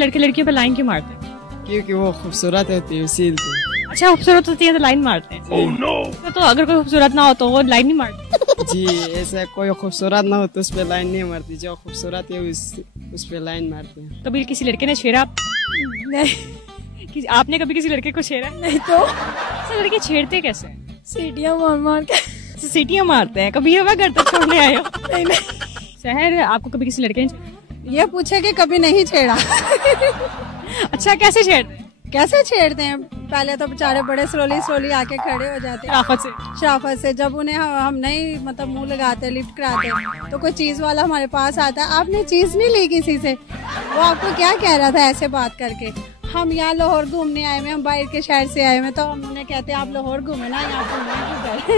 लड़के लड़कियों पे लाइन क्यों मारते हैं? क्योंकि वो खूबसूरत होती है इसीलिए। अच्छा, खूबसूरत होती है तो लाइन मारते हैं। तो अगर कोई खूबसूरत ना हो तो वो लाइन नहीं मारते? जी, ऐसा कोई खूबसूरत ना हो तो उस पे लाइन नहीं मारती, जो खूबसूरत है उस पे लाइन मारते हैं। कभी किसी लड़के ने छेड़ा? नहीं। आपने कभी किसी लड़के को छेड़ा? नहीं तो अच्छा, लड़के छेड़ते कैसे हैं? सीटियां मार मार के। सीटियां मारते हैं। कभी हवा घर तक छोड़ने आए हो? नहीं नहीं, शहर आपको कभी किसी लड़के ने छेड़ा? ये पूछे कि कभी नहीं छेड़ा। अच्छा, कैसे छेड़ते हैं? कैसे छेड़ते हैं? पहले तो बेचारे बड़े स्लोली आके खड़े हो जाते हैं शराफत से। शराफत से। जब उन्हें हम नहीं मतलब मुंह लगाते, लिफ्ट कराते, तो कोई चीज वाला हमारे पास आता है, आपने चीज नहीं ली किसी से, वो आपको क्या कह रहा था ऐसे बात करके। हम यहाँ लाहौर घूमने आए हुए, हम बाहर के शहर से आए हुए, तो हम उन्हें कहते हैं आप लाहौर घूमे ना, यहाँ घूमे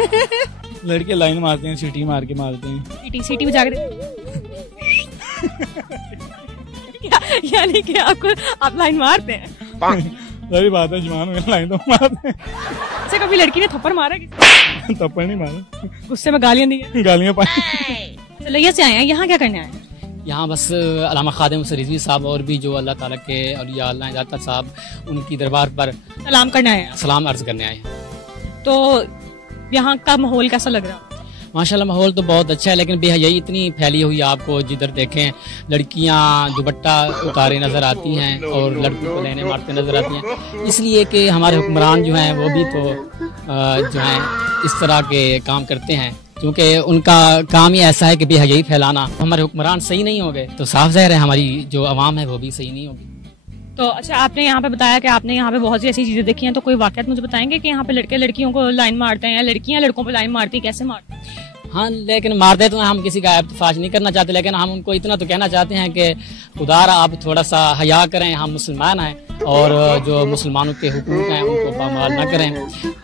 किधर। लड़के लाइन मारते हैं, सीटी मार के मारते हैं। सीटी बजा के यानी कि आप लाइन मारते हैं? सही बात है, जवान में लाइन तो मारते हैं। अच्छा, कभी लड़की ने थप्पड़ मारा किसी? थप्पड़ नहीं मारा, गुस्से में गालियां दी हैं? गालियां पाई। चलो, से आए हैं, यहाँ क्या करने आए हैं? यहाँ बस अल्लामा खादिम रिजवी साहब और भी जो अल्लाह ताला के औलिया अल्लाह दाता साहब, उनकी दरबार पर सलाम करने आए हैं। सलाम अर्ज करने आए हैं। तो यहाँ का माहौल कैसा लग रहा है? माशाल्लाह माहौल तो बहुत अच्छा है, लेकिन बेहयाई इतनी फैली हुई है, आपको जिधर देखें लड़कियां दुपट्टा उतारे नजर आती हैं और लड़कों को लेने मारते नजर आती हैं। इसलिए कि हमारे हुक्मरान जो हैं वो भी तो जो हैं इस तरह के काम करते हैं, क्योंकि उनका काम ही ऐसा है कि बेहयाई फैलाना। हमारे हुक्मरान सही नहीं हो गए तो साफ ज़ाहिर है हमारी जो आवाम है वो भी सही नहीं होगी। तो अच्छा, आपने यहाँ पे बताया कि आपने यहाँ पे बहुत सी ऐसी चीजें देखी हैं, तो कोई वाकयात मुझे बताएंगे कि यहाँ पे लड़के लड़कियों को लाइन मारते हैं या लड़कियां लड़कों पे लाइन मारती हैं, कैसे मारते हैं? हाँ, लेकिन मारते तो हम किसी का इत्तेफाक नहीं करना चाहते, लेकिन हम उनको इतना तो कहना चाहते हैं कि खुदारा आप थोड़ा सा हया करें, हम मुसलमान हैं और जो मुसलमानों के हुकूक हैं उनको पामाल ना करें,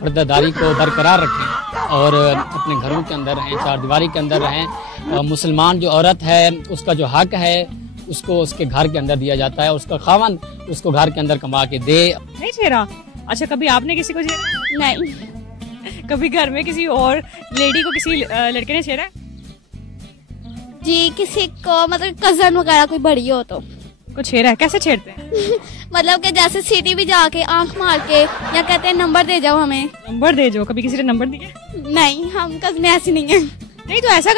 पर्दादारी को बरकरार रखें और अपने घरों के अंदर रहें, चार दीवारी के अंदर रहें। मुसलमान जो औरत है उसका जो हक है उसको उसके घर के अंदर दिया जाता है, उसका खावन उसको घर के अंदर कमा के दे। नहीं छेड़ा? अच्छा, कभी आपने किसी को छेड़ा? नहीं। कभी घर में किसी और लेडी को किसी लड़के ने छेड़ा? जी, किसी को मतलब कजन वगैरह कोई बड़ी हो तो को छेड़ा है? कैसे छेड़ते हैं? मतलब कि जैसे सीटी भी जाके आंख मार के, या कहते हैं नंबर दे जाओ हमें। नंबर दे जाओ? कभी किसी ने नंबर दिया? नहीं, हम कजन ऐसी नहीं है। नहीं, तो ऐसा